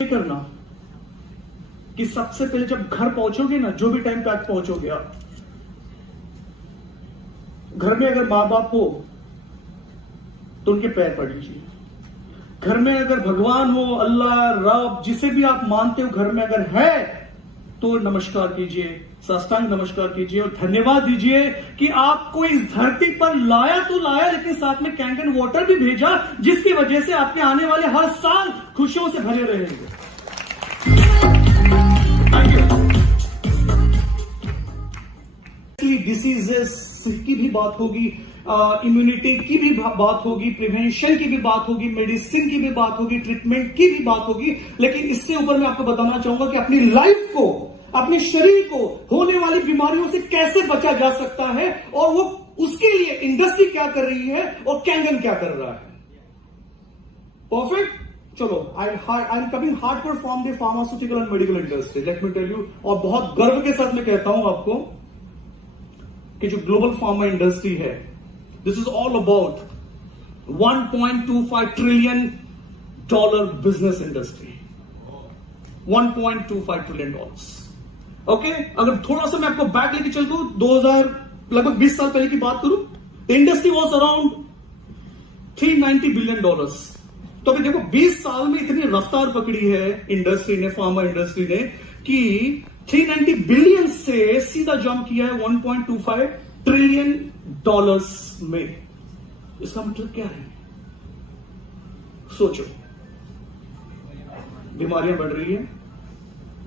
करना कि सबसे पहले जब घर पहुंचोगे ना, जो भी टाइम पे आज पहुंचोगे आप, घर में अगर मां बाप हो तो उनके पैर पड़ लीजिए। घर में अगर भगवान हो, अल्लाह, रब, जिसे भी आप मानते हो, घर में अगर है तो नमस्कार कीजिए, साष्टांग नमस्कार कीजिए और धन्यवाद दीजिए कि आपको इस धरती पर लाया तो लाया, लेकिन साथ में कैंगन वाटर भी भेजा, जिसकी वजह से आपके आने वाले हर साल खुशियों से भरे रहेंगे। डिसीजेस की भी बात होगी, इम्यूनिटी की भी बात होगी, प्रिवेंशन की भी बात होगी, मेडिसिन की भी बात होगी, ट्रीटमेंट की भी बात होगी, लेकिन इससे ऊपर मैं आपको बताना चाहूंगा कि अपनी लाइफ को, अपने शरीर को होने वाली बीमारियों से कैसे बचा जा सकता है, और वो उसके लिए इंडस्ट्री क्या कर रही है और कैंगन क्या कर रहा है। परफेक्ट। चलो, I am coming hardcore from the pharmaceutical and medical industry, let me tell you, और बहुत गर्व के साथ मैं कहता हूं आपको कि जो ग्लोबल फार्मा इंडस्ट्री है, this is all about $1.25 trillion business industry, $1.25 trillion. Okay, अगर थोड़ा सा मैं आपको बैक लेके चलता हूं, 2000 लगभग 20 साल पहले की बात करूं, the industry was around $390 billion. तो अभी देखो 20 साल में इतनी रफ्तार पकड़ी है इंडस्ट्री ने, फार्मा इंडस्ट्री ने, कि 390 बिलियन से सीधा जंप किया है $1.25 ट्रिलियन में। इसका मतलब क्या है? सोचो, बीमारियां बढ़ रही हैं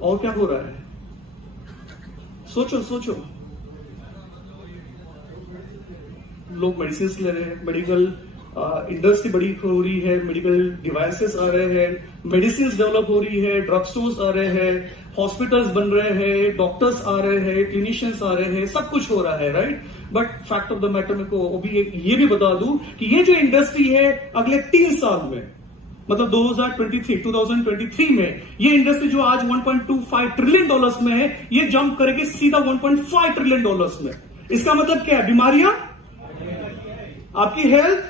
और क्या हो रहा है? सोचो, लोग मेडिसिन ले रहे हैं, मेडिकल इंडस्ट्री बड़ी हो रही है, मेडिकल डिवाइसेस आ रहे हैं, मेडिसिन डेवलप हो रही है, ड्रग स्टोर्स आ रहे हैं, हॉस्पिटल्स बन रहे हैं, डॉक्टर्स आ रहे हैं, क्लिनिशियंस आ रहे हैं, सब कुछ हो रहा है, right. But fact of the matter में को अभी ये भी बता दूं कि ये जो इंडस्ट्री है अगले 3 साल में, मतलब 2023 में, ये इंडस्ट्री जो आज $1.25 ट्रिलियन में है, ये जंप करेगी सीधा $1.5 ट्रिलियन में। इसका मतलब क्या है? बीमारियां, आपकी हेल्थ,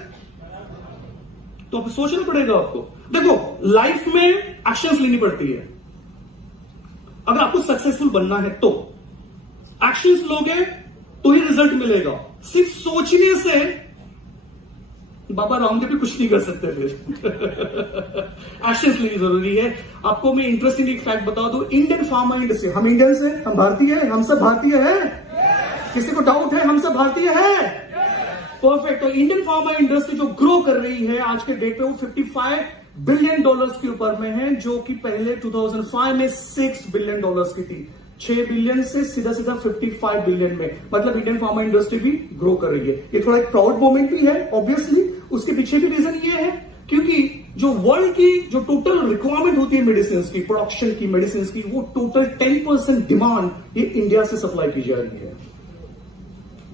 तो अब सोचना पड़ेगा आपको। देखो, लाइफ में एक्शंस लेनी पड़ती है। अगर आपको सक्सेसफुल बनना है तो एक्शंस लोगे तो ही रिजल्ट मिलेगा। सिर्फ सोचने से बाबा रामदेव भी कुछ नहीं कर सकते फिर। एक्शंस लेनी जरूरी है। आपको मैं इंटरेस्टिंग एक फैक्ट बता दूं, इंडियन फार्मा इंडस्ट्री, हम इंडियंस हैं, हम भारतीय हैं, हम सब भारतीय हैं, किसी को डाउट है? हम सब भारतीय हैं। परफेक्ट। तो इंडियन फार्मा इंडस्ट्री जो ग्रो कर रही है आज के डेट पे, वो $55 बिलियन के ऊपर में है, जो कि पहले 2005 में $6 बिलियन की थी। 6 बिलियन से सीधा 55 बिलियन में, मतलब इंडियन फार्मा इंडस्ट्री भी ग्रो कर रही है। ये थोड़ा एक प्राउड मोमेंट भी है ऑब्वियसली। उसके पीछे भी रीजन ये है क्योंकि जो वर्ल्ड की जो टोटल रिक्वायरमेंट होती है मेडिसिन की, प्रोडक्शन की, मेडिसिन की, वो टोटल 10% डिमांड ये इंडिया से सप्लाई की जा रही है।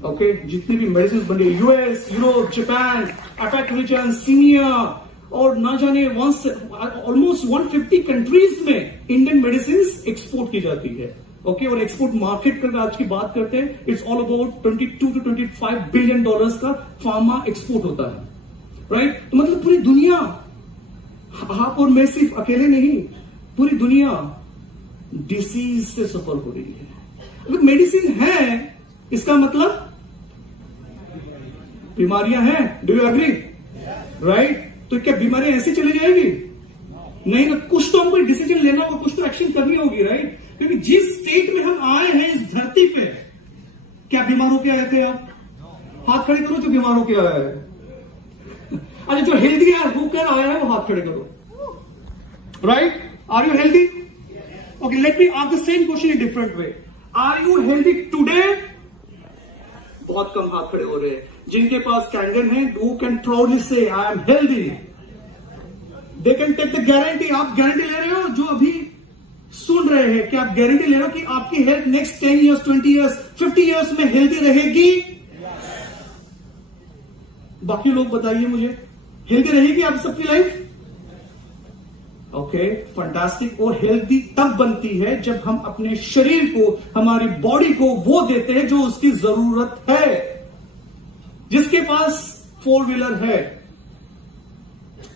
ओके, जितनी भी मेडिसिन बन रही है, US, Europe, Japan, APAC region, सीनिया, और ना जाने ऑलमोस्ट 150 कंट्रीज में इंडियन मेडिसिन एक्सपोर्ट की जाती है। ओके, और एक्सपोर्ट मार्केट का आज की बात करते हैं, it's all about $22 to $25 billion का फार्मा एक्सपोर्ट होता है, राइट। तो मतलब पूरी दुनिया, आप और मैं सिर्फ अकेले नहीं, पूरी दुनिया डिसीज से सफर हो रही है। अगर मेडिसिन है, इसका मतलब बीमारियां हैं। Do you agree? राइट। तो क्या बीमारियां ऐसी चली जाएगी? नहीं ना, कुछ तो हमको डिसीजन लेना होगा, कुछ तो एक्शन करनी होगी, राइट। क्योंकि जिस स्टेट में हम आए हैं इस धरती पे, क्या बीमार होके आए थे आप? हाथ खड़े करो जो बीमार होके आया है। अच्छा, जो हेल्दी होकर आया है वो हाथ खड़े करो, right. Are you healthy? Okay, let me ask the same question in different way. Are you healthy today? बहुत कम हाथ खड़े हो रहे हैं। जिनके पास कैंगन है, who can proudly say I am healthy, they can take the guarantee। आप गारंटी ले रहे हो, जो अभी सुन रहे हैं, कि आप गारंटी ले रहे हो कि आपकी health next 10 years, 20 years, 50 years में हेल्दी रहेगी? बाकी लोग बताइए मुझे, हेल्दी रहेगी आप सबकी लाइफ? Okay, fantastic. और हेल्दी तब बनती है जब हम अपने शरीर को, हमारी बॉडी को वो देते हैं जो उसकी जरूरत है। जिसके पास 4 व्हीलर है,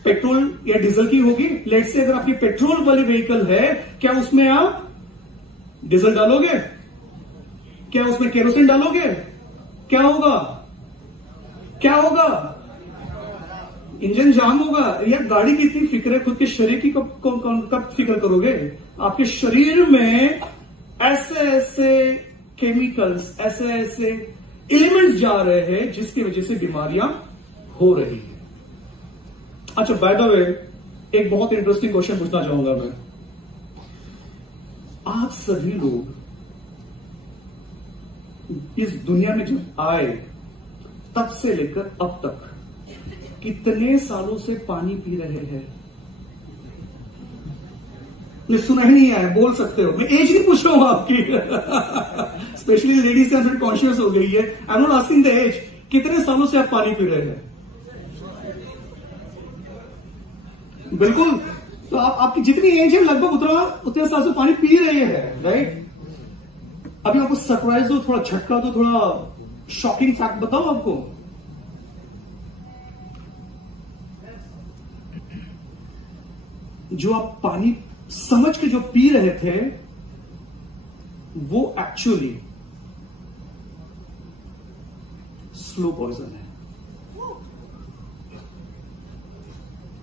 पेट्रोल या डीजल की होगी। लेट्स से अगर आपकी पेट्रोल वाली व्हीकल है, क्या उसमें आप डीजल डालोगे? क्या उसमें केरोसिन डालोगे? क्या होगा? क्या होगा? इंजन जाम होगा। यार गाड़ी की इतनी फिक्र है, खुद के शरीर की कब फिक्र करोगे? आपके शरीर में ऐसे ऐसे केमिकल्स, ऐसे ऐसे एलिमेंट्स जा रहे हैं जिसकी वजह से बीमारियां हो रही है। अच्छा, बाय द वे एक बहुत इंटरेस्टिंग क्वेश्चन पूछना चाहूंगा मैं। आप सभी लोग इस दुनिया में जब आए तब से लेकर अब तक कितने सालों से पानी पी रहे हैं? ये सुना ही नहीं आया, बोल सकते हो। मैं एज नहीं पूछ रहा हूं आपकी स्पेशली लेडीज से थोड़ी कॉन्शियस हो गई है। I am not asking the age. कितने सालों से आप पानी पी रहे हैं? बिल्कुल। तो आपकी जितनी एज है लगभग उतने साल से पानी पी रहे हैं, राइट? अभी आपको सरप्राइज दो, थोड़ा झटका दो, थोड़ा शॉकिंग फैक्ट बताओ आपको। जो आप पानी समझ के जो पी रहे थे वो एक्चुअली स्लो पॉइजन है।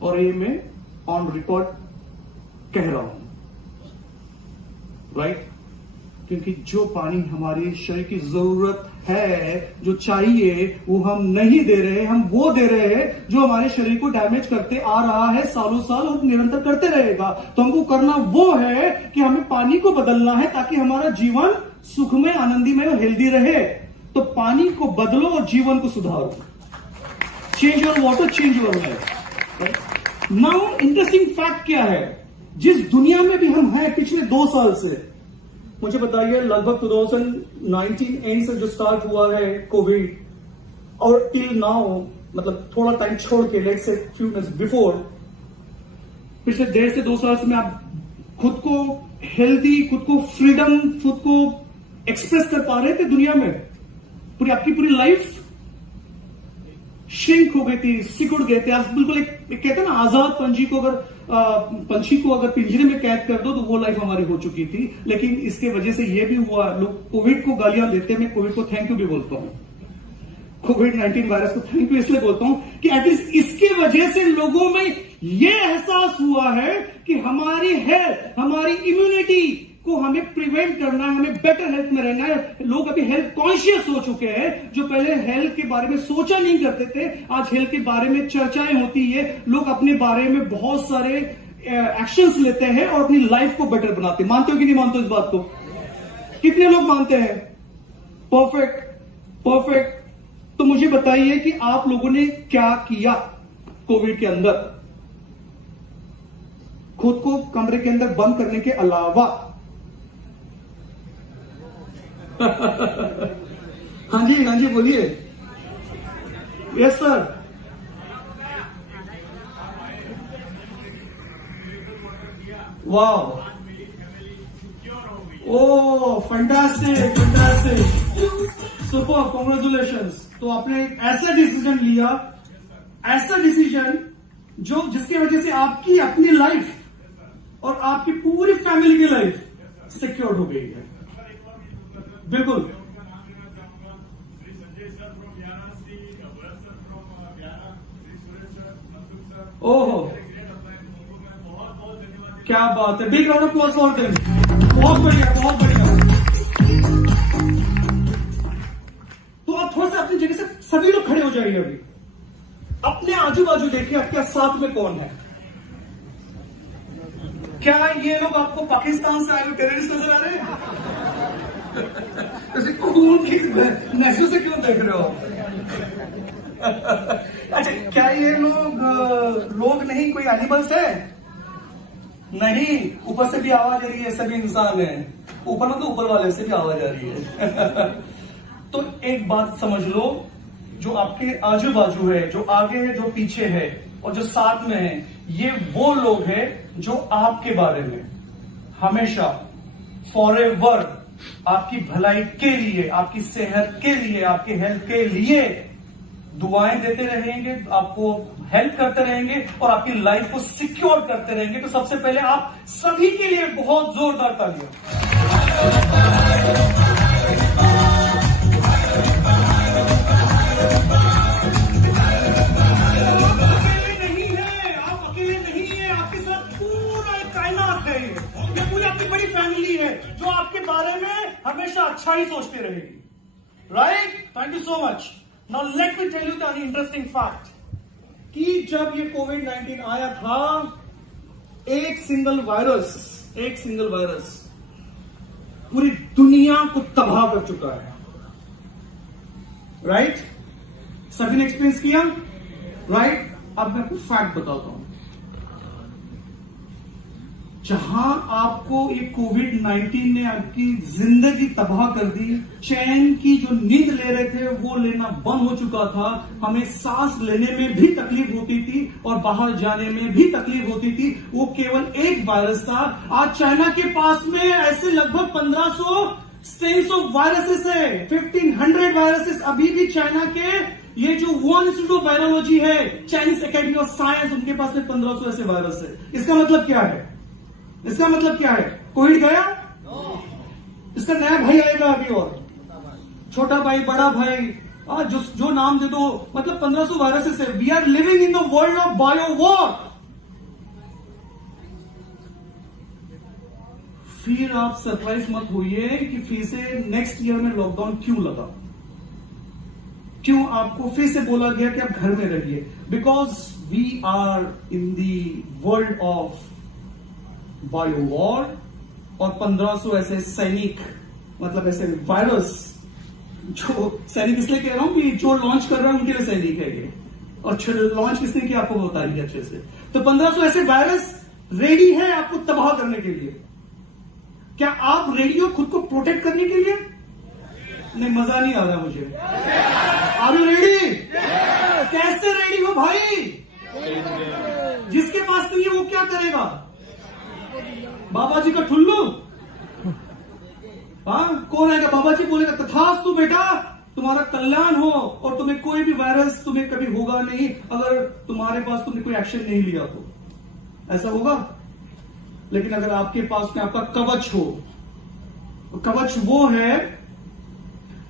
और ये मैं ऑन रिकॉर्ड कह रहा हूं, राइट? क्योंकि जो पानी हमारे शरीर की जरूरत है, जो चाहिए, वो हम नहीं दे रहे, हम वो दे रहे हैं जो हमारे शरीर को डैमेज करते आ रहा है सालों साल और निरंतर करते रहेगा। तो हमको करना वो है कि हमें पानी को बदलना है ताकि हमारा जीवन सुखमय, आनंदीमय और हेल्दी रहे। तो पानी को बदलो और जीवन को सुधारो। Change your water, change your life. Now interesting fact क्या है? जिस दुनिया में भी हम हैं पिछले 2 साल से, मुझे बताइए, लगभग 2019 एंड से जो स्टार्ट हुआ है कोविड और टिल नाउ, मतलब थोड़ा टाइम छोड़ के, let's say few months before, पिछले 1.5 से 2 साल से में आप खुद को हेल्दी, खुद को फ्रीडम, खुद को एक्सप्रेस कर पा रहे थे दुनिया में? आपकी पूरी लाइफ श्रिंक हो गई थी, सिकुड़ गए थे आप। बिल्कुल एक कहते हैं ना, आजाद पंछी को अगर पिंजरे में कैद कर दो तो वो लाइफ हमारी हो चुकी थी। लेकिन इसके वजह से ये भी हुआ, लोग कोविड को गालियां देते हैं, मैं कोविड को थैंक यू भी बोलता हूं। कोविड-19 वायरस को थैंक यू इसलिए बोलता हूं कि एटलीस्ट इसके वजह से लोगों में ये एहसास हुआ है कि हमारी हेल्थ, हमारी इम्यूनिटी को हमें प्रिवेंट करना है, हमें बेटर हेल्थ में रहना है। लोग अभी हेल्थ कॉन्शियस हो चुके हैं। जो पहले हेल्थ के बारे में सोचा नहीं करते थे, आज हेल्थ के बारे में चर्चाएं होती है। लोग अपने बारे में बहुत सारे एक्शंस लेते हैं और अपनी लाइफ को बेटर बनाते हैं। मानते हो कि नहीं मानते हो इस बात को? कितने लोग मानते हैं? Perfect, perfect. तो मुझे बताइए कि आप लोगों ने क्या किया कोविड के अंदर? खुद को कमरे के अंदर बंद करने के अलावा हाँ जी बोलिए। Yes sir. Wow, oh fantastic, super, congratulations. तो आपने एक ऐसा डिसीजन लिया, ऐसा डिसीजन जिसकी वजह से आपकी अपनी लाइफ और आपकी पूरी फैमिली की लाइफ सिक्योर हो गई है। बिल्कुल। ओहो, क्या बात है। Big round of applause for them. बहुत बढ़िया, बहुत बढ़िया। तो आप थोड़ा सा अपनी जगह से सभी लोग खड़े हो जाइए। अभी अपने आजू बाजू देखिए, आपके साथ में कौन है? क्या ये लोग आपको पाकिस्तान से आए हुए टेररिस्ट नजर आ रहे हैं? जैसे खून की नशों से क्यों देख रहे हो? अच्छा, क्या ये लोग नहीं, कोई एनिमल्स है? नहीं, ऊपर से भी आवाज आ रही है, सभी इंसान है। ऊपर ना तो ऊपर वाले से भी आवाज आ रही है। तो एक बात समझ लो, जो आपके आजू बाजू है, जो आगे है, जो पीछे है और जो साथ में है, ये वो लोग हैं जो आपके बारे में हमेशा फॉरएवर आपकी भलाई के लिए, आपकी सेहत के लिए, आपकी हेल्थ के लिए दुआएं देते रहेंगे, आपको हेल्प करते रहेंगे और आपकी लाइफ को सिक्योर करते रहेंगे। तो सबसे पहले आप सभी के लिए बहुत जोरदार तालियां। जो आपके बारे में हमेशा अच्छा ही सोचती रहेगी, right? Thank you so much. Now let me tell you the interesting fact कि जब ये कोविड-19 आया था, एक सिंगल वायरस पूरी दुनिया को तबाह कर चुका है, राइट? सभी ने एक्सपीरियंस किया, राइट? अब मैं आपको फैक्ट बताता हूं। जहां आपको ये कोविड-19 ने आपकी जिंदगी तबाह कर दी, चैन की जो नींद ले रहे थे वो लेना बंद हो चुका था, हमें सांस लेने में भी तकलीफ होती थी और बाहर जाने में भी तकलीफ होती थी, वो केवल एक वायरस था। आज चाइना के पास में ऐसे लगभग 1500 स्ट्रेन्स ऑफ वायरसेस है, 1500 वायरसेस अभी भी चाइना के, ये जो वुहान इंस्टीट्यूट ऑफ वायरोलॉजी है, चाइनीज एकेडमी ऑफ साइंस, उनके पास में 1500 ऐसे वायरस है। इसका मतलब क्या है? कोविड गया? इसका नया भाई आएगा अभी, और छोटा भाई, बड़ा भाई, जो नाम दे दो, मतलब 1500 वायरसेस है। We are living in the world of bio war. फिर आप सरप्राइज मत होइए कि फिर से नेक्स्ट ईयर में लॉकडाउन क्यों लगा, क्यों आपको फिर से बोला गया कि आप घर में रहिए। Because we are in the world of bio war, और 1500 ऐसे सैनिक, मतलब ऐसे वायरस, जो सैनिक इसलिए कह रहा हूं कि जो लॉन्च कर रहा है उनके लिए सैनिक है ये, और लॉन्च किसने किया आपको बताइए अच्छे से। तो 1500 ऐसे वायरस रेडी है आपको तबाह करने के लिए। क्या आप रेडी हो खुद को प्रोटेक्ट करने के लिए? नहीं, मजा नहीं आ रहा मुझे। Are you ready? कैसे रेडी हो भाई? जिसके पास नहीं है वो क्या करेगा? बाबा जी का ठुल्लू? कौन आएगा? बाबा जी बोलेगा तथास्तु बेटा, तुम्हारा कल्याण हो और तुम्हें कोई भी वायरस तुम्हें कभी होगा नहीं अगर तुम्हारे पास तुमने कोई एक्शन नहीं लिया तो। ऐसा होगा? लेकिन अगर आपके पास में आपका कवच हो, तो कवच वो है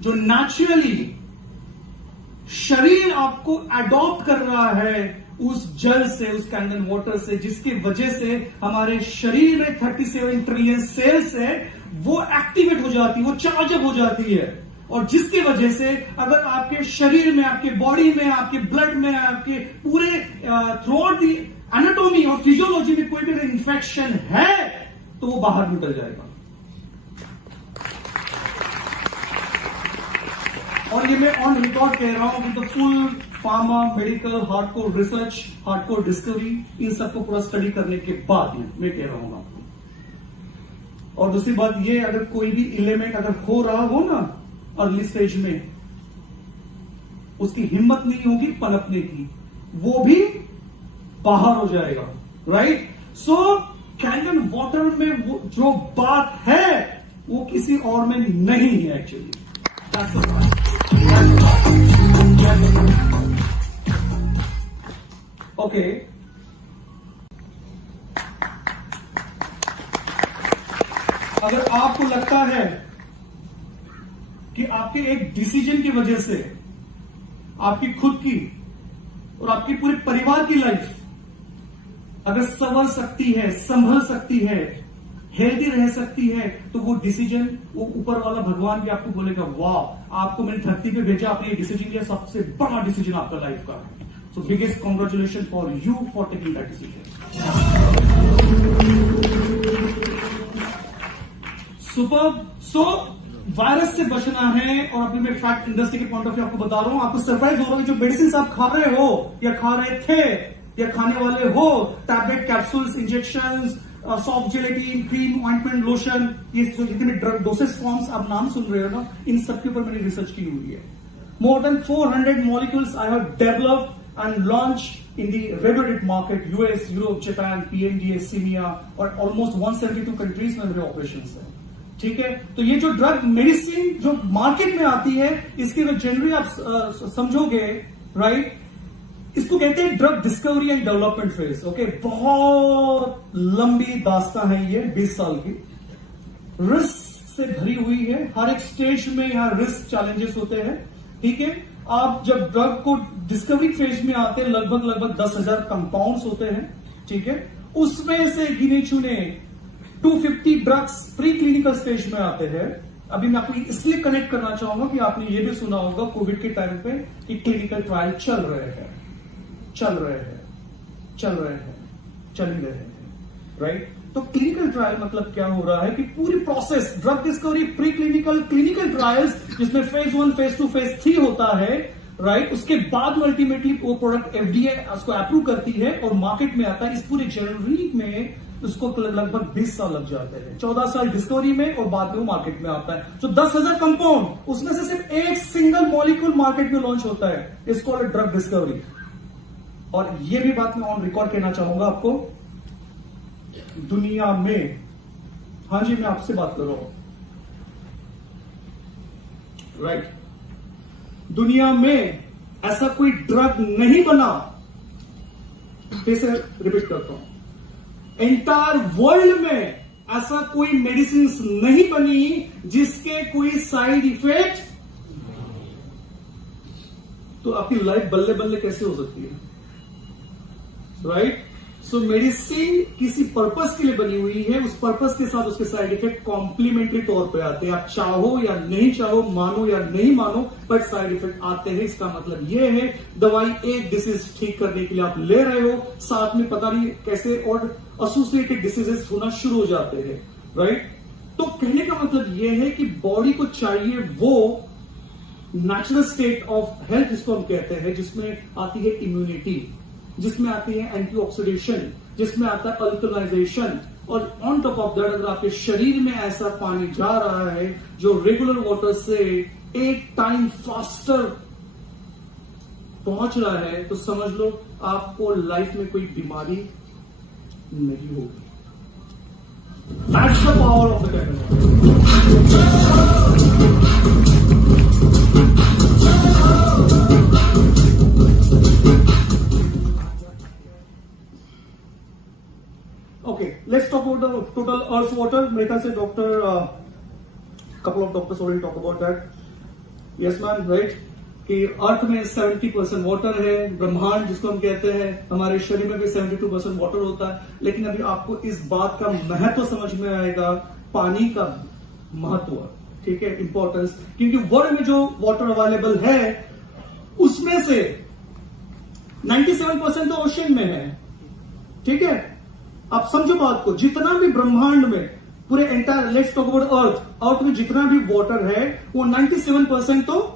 जो नेचुरली शरीर आपको अडॉप्ट कर रहा है उस जल से, उस कैंडन वाटर से, जिसकी वजह से हमारे शरीर में 37 ट्रिलियन सेल्स है, वो एक्टिवेट हो जाती है, वो चार्ज अप हो जाती है, और जिसकी वजह से अगर आपके शरीर में, आपके बॉडी में, आपके ब्लड में, आपके पूरे थ्रू आउट दी एनाटॉमी और फिजियोलॉजी में कोई भी इन्फेक्शन है तो वो बाहर निकल जाएगा। और ये मैं ऑन रिकॉर्ड कह रहा हूं कि the full pharma, medical, hardcore research, hardcore discovery, इन सबको पूरा स्टडी करने के बाद मैं कह रहा हूं आपको। और दूसरी बात ये, अगर कोई भी एलिमेंट अगर हो रहा हो ना अर्ली स्टेज में, उसकी हिम्मत नहीं होगी पनपने की, वो भी बाहर हो जाएगा, राइट? सो कैंडन वाटर में वो जो बात है वो किसी और में नहीं है एक्चुअली। ओके, अगर आपको लगता है कि आपके एक डिसीजन की वजह से आपकी खुद की और आपकी पूरे परिवार की लाइफ अगर संवर सकती है, संभल सकती है, हेल्दी रह सकती है, तो वो डिसीजन, वो ऊपर वाला भगवान भी आपको बोलेगा वाह, आपको मैंने धरती पे भेजा, आपने ये डिसीजन लिया, सबसे बड़ा डिसीजन आपका लाइफ का है। So biggest congratulation for you for taking that decision. Super. So virus से बचना है, और अभी मैं फैक्ट इंडस्ट्री के पॉइंट ऑफ व्यू आपको बता रहा हूं, आपको सरप्राइज हो रहा है जो मेडिसिन आप खा रहे हो या खा रहे थे या खाने वाले हो, tablet, capsules, injections, soft gelatin, cream, ointment, lotion, ये जितने ड्रग डोसेस फॉर्म्स आप नाम सुन रहे हो ना, इन सबके ऊपर मैंने रिसर्च की हुई है। More than 400 molecules I have developed and launch in the regulated market, US, Europe, Japan, पीएनडीए, सीमिया, और ऑलमोस्ट 172 कंट्रीज में मेरे ऑपरेशंस है। ठीक है, तो ये जो ड्रग मेडिसिन जो मार्केट में आती है, इसके जो जनरली आप समझोगे, राइट? इसको कहते हैं drug discovery and development phase. Okay, बहुत लंबी दास्तान है ये, 20 साल की, रिस्क से भरी हुई है। हर एक स्टेज में यहां रिस्क चैलेंजेस होते हैं। ठीक है, आप जब ड्रग को डिस्कवरी फेज में आते हैं, लगभग 10,000 कंपाउंड्स होते हैं। ठीक है, उसमें से गिने चुने 250 ड्रग्स प्री क्लिनिकल स्टेज में आते हैं। अभी मैं आपको इसलिए कनेक्ट करना चाहूंगा कि आपने ये भी सुना होगा कोविड के टाइम पे कि क्लिनिकल ट्रायल चल रहे हैं, चल ही रहे हैं, राइट? तो क्लिनिकल ट्रायल मतलब क्या हो रहा है कि पूरी process, drug discovery, pre clinical, clinical trials, जिसमें फेज 1, फेज 2, फेज 3 होता है, राइट? उसके बाद अल्टीमेटली वो प्रोडक्ट एफडीए उसको अप्रूव करती है और मार्केट में आता है। इस पूरे जर्नी में उसको लगभग 20 साल लग जाते हैं। 14 साल डिस्कवरी में और बाद में वो मार्केट में आता है। तो 10,000 कंपाउंड, उसमें से सिर्फ एक सिंगल मॉलिक्यूल मार्केट में लॉन्च होता है। इसको ड्रग डिस्कवरी। और ये भी बात मैं ऑन रिकॉर्ड कहना चाहूंगा आपको, दुनिया में, हाँ जी, मैं आपसे बात कर रहा हूं, राइट? दुनिया में ऐसा कोई ड्रग नहीं बना, फिर से रिपीट करता हूं, एंटायर वर्ल्ड में ऐसा कोई मेडिसिन नहीं बनी जिसके कोई साइड इफेक्ट। तो आपकी लाइफ बल्ले बल्ले कैसे हो सकती है, राइट? सो मेडिसिन किसी पर्पस के लिए बनी हुई है, उस पर्पस के साथ उसके साइड इफेक्ट कॉम्प्लीमेंट्री तौर पे आते हैं। आप चाहो या नहीं चाहो, मानो या नहीं मानो, बट साइड इफेक्ट आते हैं। इसका मतलब यह है दवाई एक डिसीज ठीक करने के लिए आप ले रहे हो, साथ में पता नहीं कैसे और एसोसिएटेड डिसीजेस होना शुरू हो जाते हैं, राइट? तो कहने का मतलब यह है कि बॉडी को चाहिए वो नेचुरल स्टेट ऑफ हेल्थ, जिसको हम कहते हैं, जिसमें आती है इम्यूनिटी, जिसमें आती है एंटीऑक्सीडेशन, जिसमें आता है अल्कलाइजेशन, और ऑन टॉप ऑफ दैट अगर आपके शरीर में ऐसा पानी जा रहा है जो रेगुलर वाटर से 8 टाइम फास्टर पहुंच रहा है, तो समझ लो आपको लाइफ में कोई बीमारी नहीं होगी। That's the power of the technology. Okay, let's talk about the total Earth's water. मेरे ख्याल से couple of doctors already talk about that. Yes, man, right? कि अर्थ में 70% वाटर है, ब्रह्मांड जिसको हम कहते हैं, हमारे शरीर में भी 72% वाटर होता है। लेकिन अभी आपको इस बात का महत्व समझ में आएगा, पानी का महत्व, ठीक है, इंपॉर्टेंस, क्योंकि वर्ल्ड में जो वाटर अवेलेबल है उसमें से 97% तो ओशन में है। ठीक है, आप समझो बात को, जितना भी ब्रह्मांड में पूरे entire, let's talk about earth में जितना भी वाटर है वो 97% तो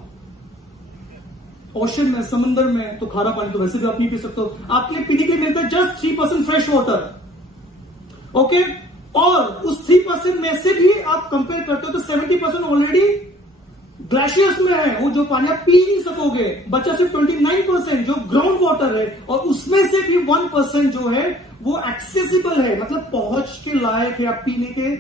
ओशन में, समुद्र में। तो खारा पानी तो वैसे भी आप नहीं पी सकते हो, आपके लिए पीने के लिए मिलता है जस्ट 3% फ्रेश वाटर। ओके, और उस 3% में से भी आप कंपेयर करते हो तो 70% ऑलरेडी ग्लेशियर्स में है, वो जो पानी आप पी नहीं सकोगे। बचा सिर्फ 29% जो ग्राउंड वाटर है, और उसमें से भी 1% जो है वो एक्सेसिबल है, मतलब पहुंच के लायक है, आप पीने के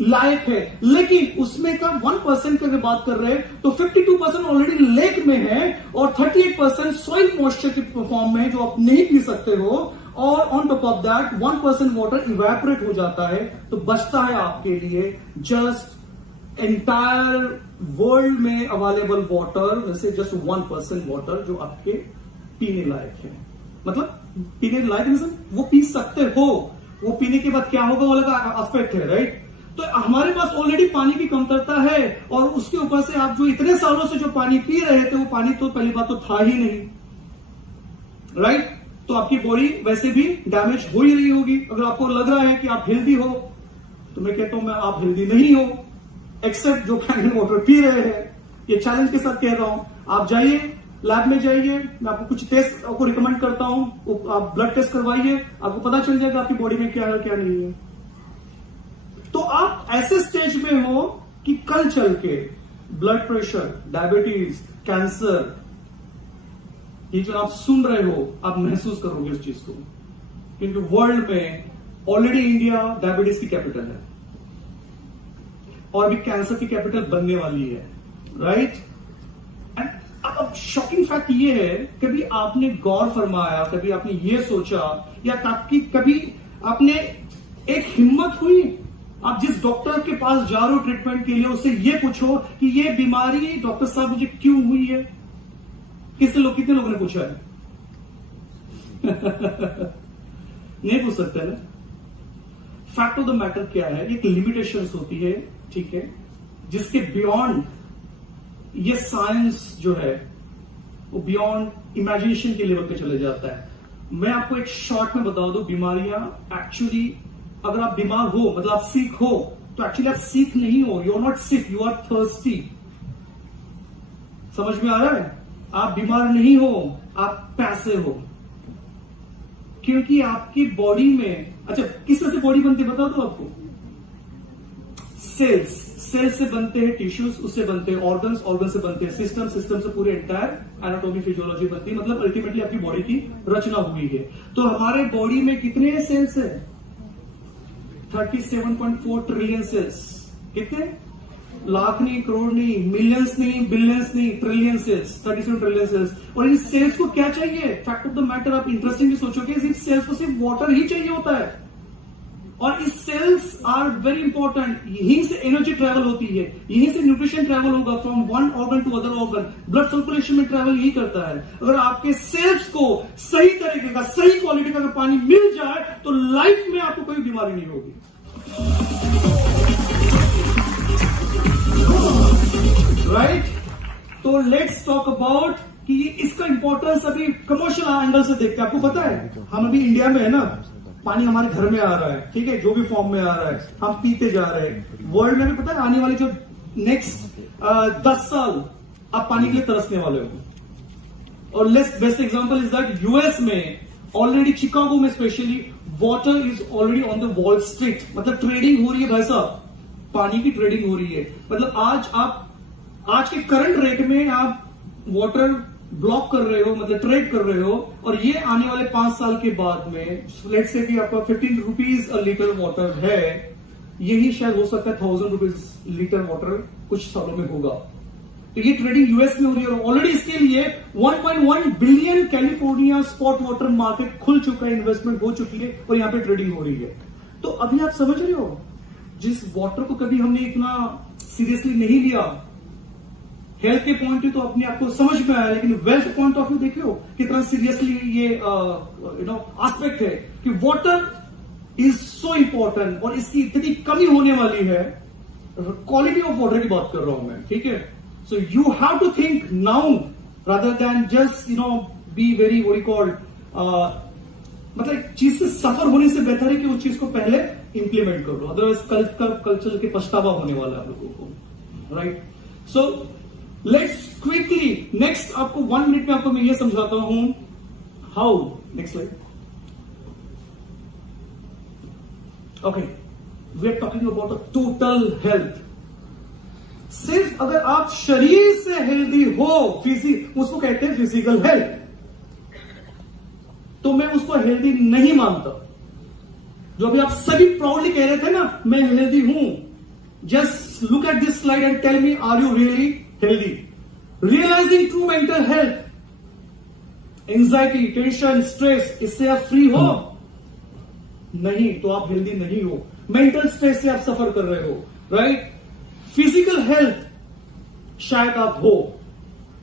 लायक है। लेकिन उसमें का 1% की अगर बात कर रहे हैं तो 52% ऑलरेडी लेक में है और 38% सॉइल मॉइस्चर के फॉर्म में है जो आप नहीं पी सकते हो। और on top of that 1% water evaporate हो जाता है, तो बचता है आपके लिए जस्ट एंटायर वर्ल्ड में अवेलेबल वाटर वैसे जस्ट 1% वाटर जो आपके पीने लायक है। मतलब पीने लायक मतलब वो पी सकते हो, वो पीने के बाद क्या होगा वो अलग एस्पेक्ट है, राइट? तो हमारे पास ऑलरेडी पानी की कमतरता है, और उसके ऊपर से आप जो इतने सालों से जो पानी पी रहे थे वो पानी तो पहली बात तो था ही नहीं, राइट? तो आपकी बॉडी वैसे भी डैमेज हो ही रही होगी। अगर आपको लग रहा है कि आप हेल्दी हो, तो मैं कहता हूं मैं आप हेल्दी नहीं हो, एक्सेप्ट जो कैन वाटर पी रहे हैं। ये चैलेंज के साथ कह रहा हूं, आप जाइए लैब में जाइए, मैं आपको कुछ टेस्ट आपको रिकमेंड करता हूं, आप ब्लड टेस्ट करवाइए, आपको पता चल जाएगा आपकी बॉडी में क्या है क्या नहीं है। तो आप ऐसे स्टेज में हो कि कल चल के ब्लड प्रेशर, डायबिटीज, कैंसर, ये जो आप सुन रहे हो आप महसूस करोगे उस चीज को, क्योंकि वर्ल्ड में ऑलरेडी इंडिया डायबिटीज की कैपिटल है और भी कैंसर की कैपिटल बनने वाली है, राइट? एंड अब शॉकिंग फैक्ट ये है, कभी आपने गौर फरमाया, कभी आपने ये सोचा, या कभी आपने एक हिम्मत हुई, आप जिस डॉक्टर के पास जा रहे हो ट्रीटमेंट के लिए, उससे ये पूछो कि ये बीमारी डॉक्टर साहब मुझे क्यों हुई है? कितने लोगों ने पूछा है? नहीं पूछ सकते ना। फैक्ट ऑफ द मैटर क्या है, एक लिमिटेशंस होती है, ठीक है, जिसके बियॉन्ड ये साइंस जो है वो बियॉन्ड इमेजिनेशन के लेवल पे चले जाता है। मैं आपको एक शॉर्ट में बता दूं, बीमारियां एक्चुअली, अगर आप बीमार हो मतलब आप सिक हो, तो एक्चुअली आप सिक नहीं हो, you are not sick, you are thirsty. समझ में आ रहा है? आप बीमार नहीं हो, आप पैसे हो, क्योंकि आपकी बॉडी में, अच्छा किस तरह से बॉडी बनती है बता दो आपको, सेल्स से बनते हैं टिश्यूज, उससे बनते हैं ऑर्गन्स से बनते हैं सिस्टम से पूरे एंटायर एनाटॉमी फिजियोलॉजी बनती है, मतलब अल्टीमेटली आपकी बॉडी की रचना हुई है। तो हमारे बॉडी में कितने सेल्स है? 37.4 ट्रिलियन सेल्स। कितने? लाख नहीं, करोड़ नहीं, मिलियंस नहीं, बिलियंस नहीं, ट्रिलियन सेल्स, 37 ट्रिलियन सेल्स। और इस सेल्स को क्या चाहिए? फैक्ट ऑफ द मैटर, आप इंटरेस्टिंगली सोचोगे, इस सेल्स को सिर्फ वाटर ही चाहिए होता है। और इस सेल्स आर वेरी इंपॉर्टेंट, यहीं से एनर्जी ट्रेवल होती है, यहीं से न्यूट्रिशन ट्रेवल होगा from one organ to other organ, blood circulation में ट्रेवल यही करता है। अगर आपके सेल्स को सही तरीके का, सही क्वालिटी का पानी मिल जाए तो लाइफ में आपको कोई बीमारी नहीं होगी। राइट? तो लेट्स टॉक अबाउट कि इसका इंपॉर्टेंस अभी कमर्शियल एंगल से देखते हैं। आपको पता है हम अभी इंडिया में है ना, पानी हमारे घर में आ रहा है, ठीक है, जो भी फॉर्म में आ रहा है हम पीते जा रहे हैं। वर्ल्ड में भी पता है आने वाले जो नेक्स्ट 10 साल आप पानी के लिए तरसने वाले हो। और best example is that US में ऑलरेडी, शिकागो में specially, water is already on the wall street, मतलब ट्रेडिंग हो रही है भाई साहब, पानी की ट्रेडिंग हो रही है। मतलब आज के करंट रेट में आप वाटर ब्लॉक कर रहे हो, मतलब ट्रेड कर रहे हो, और ये आने वाले 5 साल के बाद में लेट्स से कि आपका 15 रुपीज अ लीटर वाटर है, यही शायद हो सकता है 1000 रुपीज लीटर वाटर कुछ सालों में होगा। तो ये ट्रेडिंग यूएस में हो रही है, और ऑलरेडी इसके लिए 1.1 billion California spot water market खुल चुका है, इन्वेस्टमेंट हो चुकी है, और यहां पे ट्रेडिंग हो रही है। तो अभी आप समझ रहे हो, जिस वाटर को कभी हमने इतना सीरियसली नहीं लिया, हेल्थ के पॉइंट व्यू तो अपने आप को समझ में आया, लेकिन वेल्थ पॉइंट ऑफ व्यू देख लो कितना सीरियसली ये एस्पेक्ट है कि वाटर इज सो इंपॉर्टेंट, और इसकी इतनी कमी होने वाली है। क्वालिटी ऑफ वाटर की बात कर रहा हूं मैं, ठीक है। So you have to think now rather than just be very what you called, मतलब एक चीज से सफर होने से बेहतर है कि उस चीज को पहले इंप्लीमेंट कर लो, अदरवाइज कल्चर के पछतावा होने वाला है लोगों को। Right? So let's quickly next, आपको 1 मिनट में आपको मैं ये समझाता हूं how. Next slide. Okay, we are talking about a total health. सिर्फ अगर आप शरीर से हेल्दी हो, उसको कहते हैं फिजिकल हेल्थ, तो मैं उसको हेल्दी नहीं मानता। जो अभी आप सभी प्राउडली कह रहे थे ना, मैं हेल्दी हूं, just look at this slide and tell me, are you really healthy? Realizing true mental health, anxiety, tension, stress, इससे आप फ्री हो? नहीं, तो आप हेल्दी नहीं हो। मेंटल स्ट्रेस से आप सफर कर रहे हो, राइट? फिजिकल हेल्थ शायद आप हो,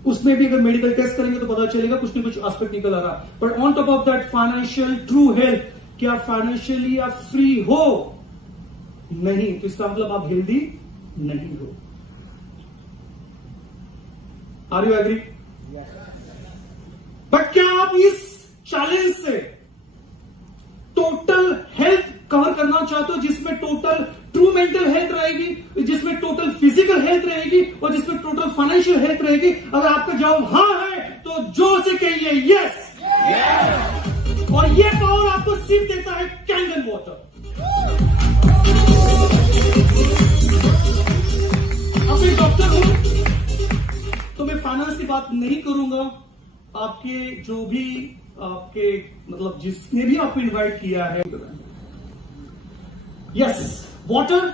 उसमें भी अगर मेडिकल टेस्ट करेंगे तो पता चलेगा कुछ न कुछ एस्पेक्ट निकल आ रहा। But on top of that financial true health, क्या फाइनेंशियली आप फ्री हो? नहीं, तो इसका मतलब आप हेल्दी नहीं हो। Are you agree? बट क्या आप इस चैलेंज से टोटल हेल्थ कवर करना चाहते हो, जिसमें टोटल ट्रू मेंटल हेल्थ रहेगी, जिसमें टोटल फिजिकल हेल्थ रहेगी, और जिसमें टोटल फाइनेंशियल हेल्थ रहेगी? अगर आपका जवाब हाँ है तो जोर से कहिए यस। और ये पावर आपको सिर्फ देता है कैंगन वाटर। अब मैं डॉक्टर हूं तो मैं फाइनेंस की बात नहीं करूंगा। आपके जो भी आपके मतलब जिसने भी आपको इनवाइट किया है, yes, water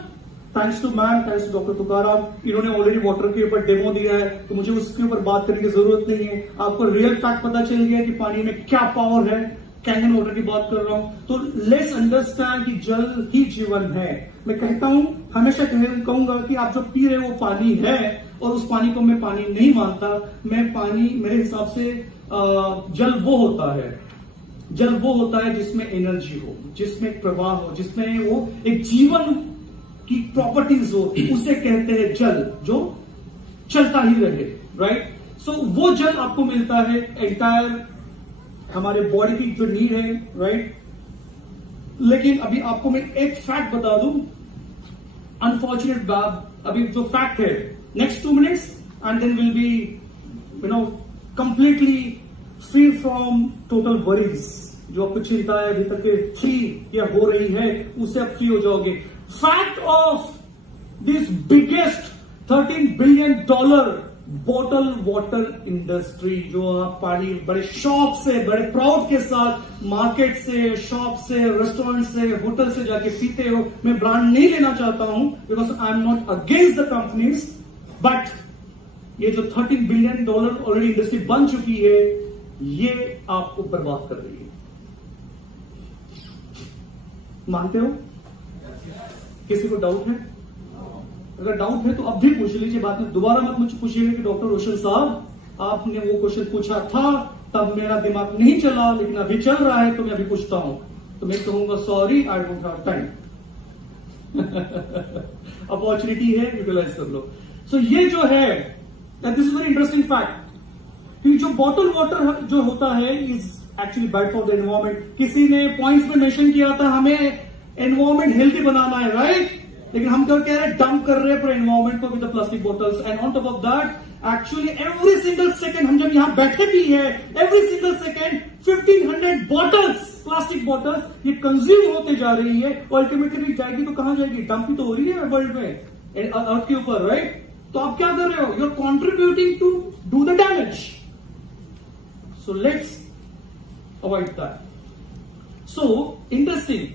thanks to ma'am, thanks to doctor Tukaram, इन्होंने ऑलरेडी वाटर के ऊपर डेमो दिया है, तो मुझे उसके ऊपर बात करने की जरूरत नहीं है। आपको रियल फैक्ट पता चल गया कि पानी में क्या पावर है। कैंगन वाटर की बात कर रहा हूं, तो लेट्स अंडरस्टैंड कि जल ही जीवन है। मैं कहता हूं, हमेशा कहूंगा कि आप जो पी रहे हो वो पानी है, और उस पानी को मैं पानी नहीं मानता। मैं पानी, मेरे हिसाब से जल वो होता है जिसमें एनर्जी हो, जिसमें प्रवाह हो, जिसमें वो एक जीवन की प्रॉपर्टीज हो, उसे कहते हैं जल, जो चलता ही रहे, राइट। सो वो जल आपको मिलता है एंटायर हमारे बॉडी की जो नीड है, राइट। लेकिन अभी आपको मैं एक फैक्ट बता दूं, अनफॉर्चुनेट बात, अभी जो फैक्ट है, next 2 minutes and then will be completely free from total worries. जो आपको चिंता है अभी तक फ्री या हो रही है, उससे आप फ्री हो जाओगे। Fact of this biggest $13 billion bottle water industry, जो आप पानी बड़े शौक से, बड़े प्राउड के साथ मार्केट से, शॉप से, रेस्टोरेंट से, होटल से जाके पीते हो। मैं ब्रांड नहीं लेना चाहता हूं, because I am not against the companies, but ये जो $13 बिलियन ऑलरेडी इंडस्ट्री बन चुकी है, ये आपको बर्बाद कर रही है। मानते हो? किसी को डाउट है? अगर डाउट है तो अब भी पूछ लीजिए, बाद में दोबारा मत मुझे पूछिएगा कि डॉक्टर रोशन साहब आपने वो क्वेश्चन पूछा था, तब मेरा दिमाग नहीं चला, लेकिन अभी चल रहा है तो मैं अभी पूछता हूं। तो मैं कहूंगा sorry, I don't have time. Opportunity है, यूटिलाइज कर लो। सो ये जो है, this is very interesting fact, कि जो बॉटल वाटर जो होता है is actually bad for the environment. किसी ने पॉइंट्स में मेंशन किया था हमें एनवायरमेंट हेल्थी बनाना है, राइट। लेकिन हम क्या कह रहे हैं, डंप कर रहे हैं पूरे एनवायरमेंट को with the plastic bottles. And on top of that actually every single second, हम जब यहां बैठे भी है, every single second 1500 bottles, plastic bottles ये कंज्यूम होते जा रही है। अल्टीमेटली जाएगी तो कहां जाएगी? डंप ही तो हो रही है वर्ल्ड में, अर्थ के ऊपर, राइट। तो आप क्या कर रहे हो? You are contributing to do the damage. So let's avoid that. So interesting,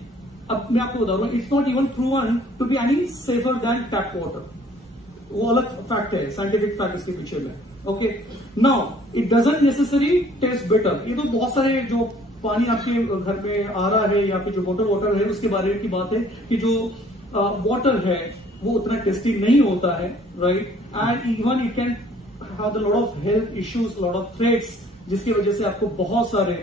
अब मैं आपको बता रहा हूं, it's not even proven to be any safer than tap water. वो अलग फैक्ट है, साइंटिफिक फैक्ट इसके पीछे में। Okay, now it doesn't necessary taste better. ये तो बहुत सारे जो पानी आपके घर में आ रहा है या फिर जो बॉटल वाटर है उसके बारे की बात है कि जो वाटर है वो उतना टेस्टी नहीं होता है, right. And even it can have lot of health issues, lot of threats, जिसकी वजह से आपको बहुत सारे,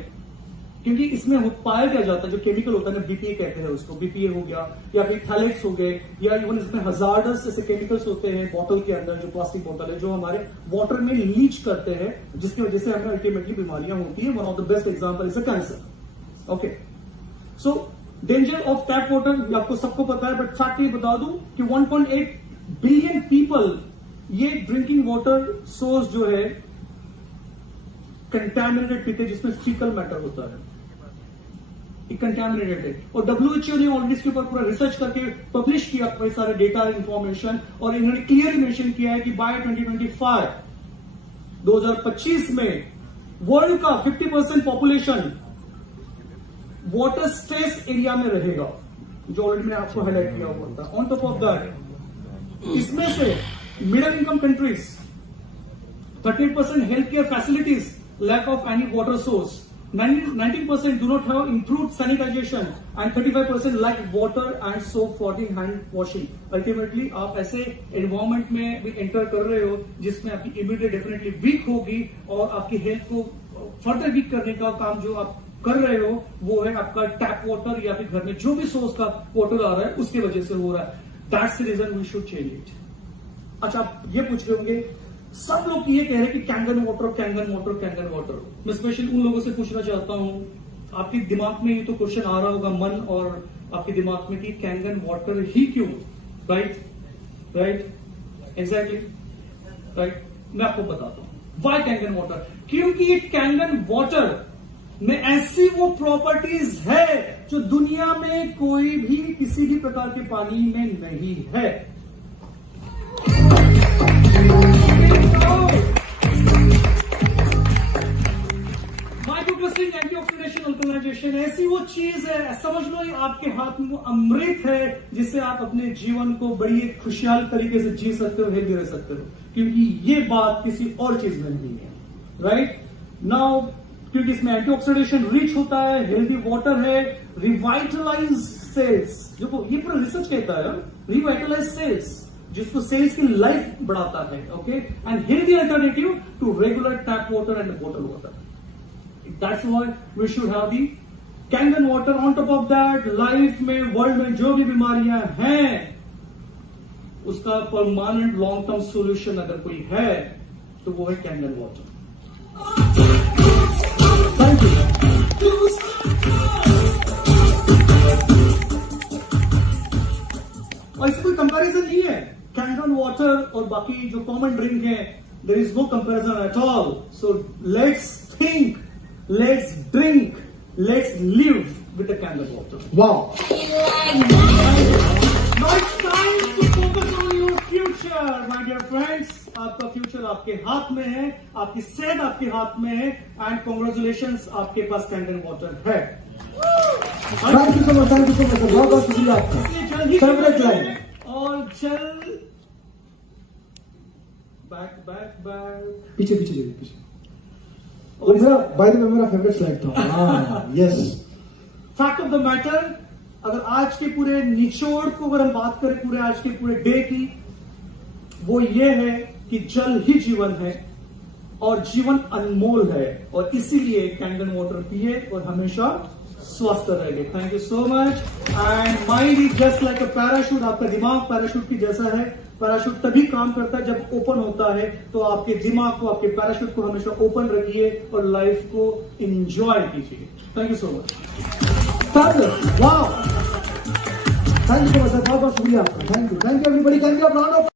क्योंकि इसमें पाया क्या जाता है जो केमिकल होता है ना, बीपीए कहते हैं उसको, बीपीए हो गया या फिर थैलेट्स हो गए, या इवन इसमें हजार्डस ऐसे केमिकल्स होते हैं बॉटल के अंदर, जो प्लास्टिक बॉटल है, जो हमारे वाटर में लीच करते हैं, जिसकी वजह से हमें अल्टीमेटली बीमारियां होती है। One of the best example is a cancer. Okay, so danger of tap water आपको सबको पता है, बट फैक्ट ये बता दूं कि 1.8 बिलियन पीपल ये ड्रिंकिंग वाटर सोर्स जो है कंटैमिनेटेड पीते, जिसमें फीकल मैटर होता है, कंटैमिनेटेड है। और WHO ने ऑलरेडी इसके ऊपर पूरा रिसर्च करके पब्लिश किया कई सारे डेटा इंफॉर्मेशन, और इन्होंने क्लियरली मेंशन किया है कि बाय 2025 में वर्ल्ड का 50% पॉपुलेशन वाटर स्ट्रेस एरिया में रहेगा, जो ऑलरेडी मैंने आपको हाईलाइट किया हुआ था। ऑन टॉप ऑफ दैट, इसमें से middle income countries 38% health care facilities, lack of any water source, 19% do not have improved sanitation, and 35% lack water and soap for the hand washing. Ultimately आप ऐसे environment में भी enter कर रहे हो जिसमें आपकी immunity डेफिनेटली वीक होगी, और आपकी हेल्थ को फर्दर वीक करने का काम जो आप कर रहे हो वो है आपका टैप वाटर, या फिर घर में जो भी सोर्स का वाटर आ रहा है उसकी वजह से हो रहा है। That's the reason we should change it. अच्छा, आप ये पूछ रहे होंगे, सब लोग ये कह रहे हैं कि Kangen water, Kangen water, Kangen water. मैं स्पेशली उन लोगों से पूछना चाहता हूं, आपके दिमाग में ये तो क्वेश्चन आ रहा होगा, मन और आपके दिमाग में, कि कैंगन वाटर ही क्यों? Right, exactly, right. मैं आपको बताता हूं व्हाई कैंगन वाटर। क्योंकि ये कैंगन वाटर में ऐसी वो प्रॉपर्टीज है जो दुनिया में कोई भी किसी भी प्रकार के पानी में नहीं है। माइक रिक्वेस्टिंग एंटीऑक्सीडेशन अल्कलाइजेशन ऐसी वो चीज है, समझ लो ये आपके हाथ में वो अमृत है जिससे आप अपने जीवन को बड़ी एक खुशहाल तरीके से जी सकते हो, हेल्दी रह सकते हो, क्योंकि ये बात किसी और चीज में नहीं है। राइट नाउ क्योंकि इसमें एंटीऑक्सीडेशन रिच होता है, हेल्दी वाटर है, रिवाइटलाइज सेल्स, देखो ये पूरा रिसर्च कहता है, रिवाइटलाइज सेल्स जिसको सेल्स की लाइफ बढ़ाता है, okay, and healthy alternative to regular tap water and bottle water. That's why we should have the Kangen water. On top of that, life में वर्ल्ड में जो भी बीमारियां हैं उसका परमानेंट लॉन्ग टर्म सोल्यूशन अगर कोई है तो वो है कैंगन वाटर। Thank you. और इससे कोई कंपैरिजन नहीं है, कैंगन वाटर और बाकी जो कॉमन ड्रिंक है, there is no comparison at all. So let's think, let's drink, let's live with the Kangen water. Wow, now it's time to focus on your future my dear friends. आपका future आपके हाथ में है, आपकी सेहत आपके हाथ में है, एंड कांग्रेचुलेशंस, आपके पास कैंगन वाटर है। Thank you so much, thank you so much, बहुत बहुत शुक्रिया आपका। फेवरेट लाइन और चल बैक बैक बैक पीछे पीछे जाइए, पीछे। और मेरा बाय द वे मेरा फेवरेट स्लाइड था। हाँ, yes. Fact of the matter, अगर आज के पूरे निचोड़ को अगर हम बात करें पूरे आज के पूरे डे की, वो ये है कि जल ही जीवन है और जीवन अनमोल है, और इसीलिए कैंगन वाटर पिए और हमेशा स्वस्थ रहेंगे। Thank you so much. And mind is just like a parachute, आपका दिमाग पैराशूट की जैसा है। पैराशूट तभी काम करता है जब ओपन होता है, तो आपके दिमाग को, आपके पैराशूट को हमेशा ओपन रखिए और लाइफ को एंजॉय कीजिए। Thank you so much. Wow, thank you so much, बहुत बहुत शुक्रिया आपका। Thank you everybody. Can we have round of